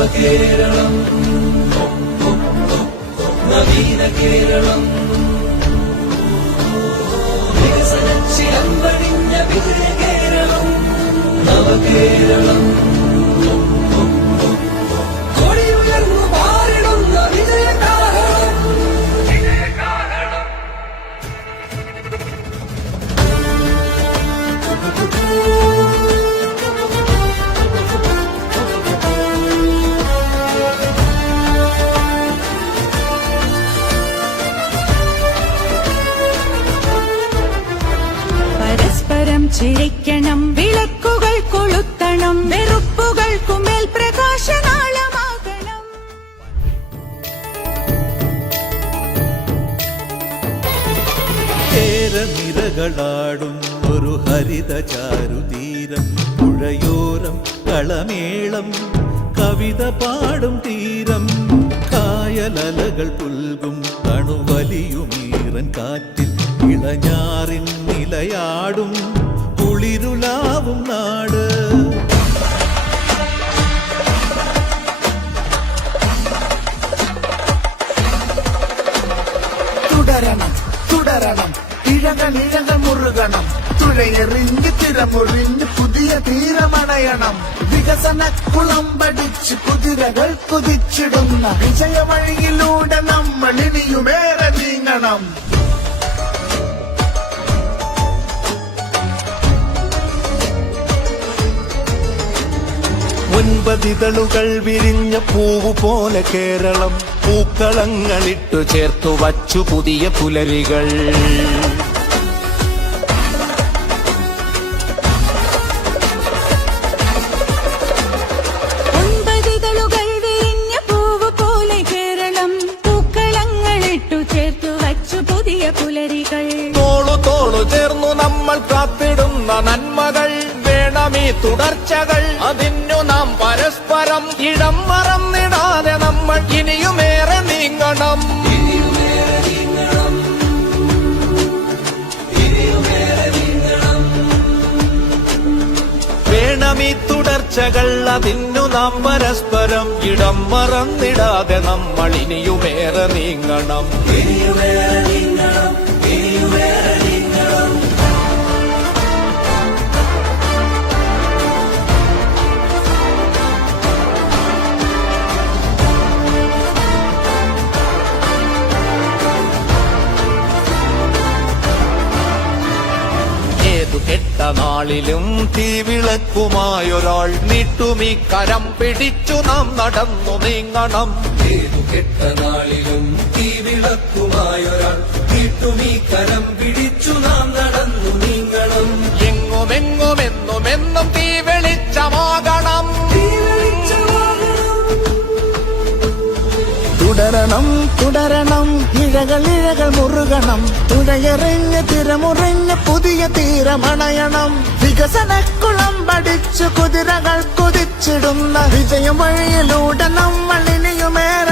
നവകേരളം നവീന കേരളം വികസനച്ചിലമ്പടിഞ്ഞ വിജയ കേരളം നവകേരളം കൊടിയുയർന്നു പാറിടുന്ന വിജയകാരണം വിജയകാരണം പരസ്പരം ചിരിക്കണം, വിളക്കുകൾ കൊളുത്തണം, വെറുപ്പുകൾക്കുമേൽ പ്രകാശനാളമാകണം. കേരനിരകളാടും ഒരു ഹരിത ചാരുതീരം, പുഴയോരം കളമേളം കവിത പാടും തീരം, കായലലകൾ പുൽകും കണുവലിയുമീറൻ കാറ്റിൽ ഇളഞ്ഞാറിൻ നിലയാടും കുളിരുലാവും നാട്. തുടരണം തുടരണം ഇഴകൾ മുറുകണം, തുഴയെറിഞ്ഞ് തിരമുറിഞ്ഞ് പുതിയ തീരമണയണം. വികസന കുളമ്പടിച്ച് കുതിരകൾ കുതിച്ചിടുന്ന വിജയവഴിയിലൂടെ നമ്മൾ ഇനിയുമേറെ നീങ്ങണം. ഒൻപതിതളുകൾ വിരിഞ്ഞ പൂവു പോലെ കേരളം, പൂക്കളങ്ങളിട്ടു ചേർത്തു വച്ചു പുതിയ പുലരികൾ. ഒൻപതിതളുകൾ വിരിഞ്ഞ പൂവ് പോലെ കേരളം, പൂക്കളങ്ങളിട്ടു ചേർത്തു വച്ചു പുതിയ പുലരികൾ. തോളു തോളു ചേർന്നു നമ്മൾ കാത്തിടുന്ന നന്മകൾ, വേണമീ തുടർച്ചകൾ അതിനു നാം പരസ്പരം ഇടം മറന്നിടാതെ നമ്മൾ ഇനിയുമേറെ നീങ്ങണം. വേണമീ തുടർച്ചകൾ അതിനു നാം പരസ്പരം ഇടം മറന്നിടാതെ നമ്മൾ ഇനിയുമേറെ നീങ്ങണം. കെട്ട നാളിലും തീവിളക്കുമായൊരാൾ നീട്ടുമീ കരം പിടിച്ചു നാം നടന്നു നീങ്ങണം. ഏതു കെട്ട നാളിലും തീവിളക്കുമായൊരാൾ നീട്ടുമീ കരം പിടിച്ചു നാം നടന്നു നീങ്ങണം. എങ്ങുമെങ്ങുമെന്നുമെന്നും തീ വെളിച്ചമാകണം. തുടരണം തുടരണം ഇഴകൾ മുറുകണം, തുഴയെറിഞ്ഞ് തിരമുറിഞ്ഞ് പുതിയ തീരമണയണം. വികസന കുളമ്പടിച്ച് കുതിരകൾ കുതിച്ചിടുന്ന വിജയം വഴിയിലൂടെ നമ്മൾ ഇനിയുമേറെ